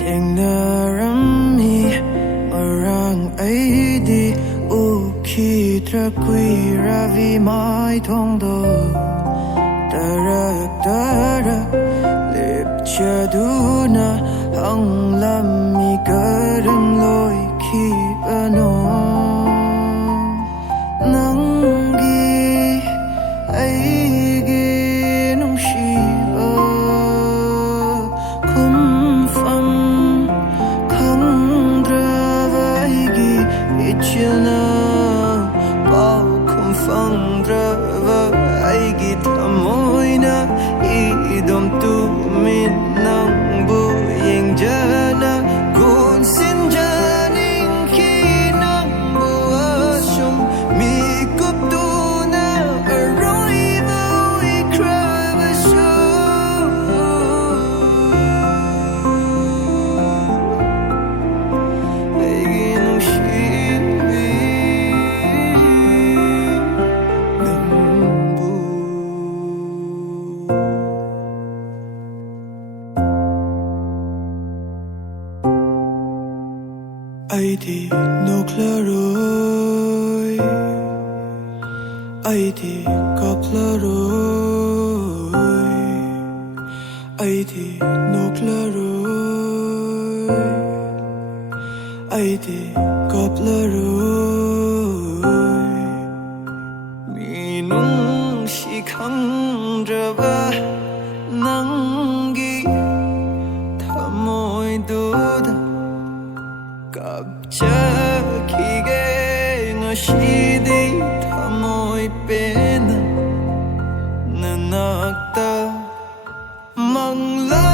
Tingnarammi marang ai di ukhi trakui ravi mai thongdo tarak lip chaduna hang lammi karam loi khi ano nangi ai ge nung shiba kum fam Ichilna bao kum fang drava aigi thamoina idom tu min nang bu yeng jana kun sin janing ki nang bu asum mi kup tu na aroi bu ikravasu aigi nung ai thì nô rồi ai thì cọp rồi ai thì nô rồi ai thì cọp rồi mi nung si khăng ra ba nang gi thamoi du da 갑자기게 ngashidi thamoy pena nanakta mangla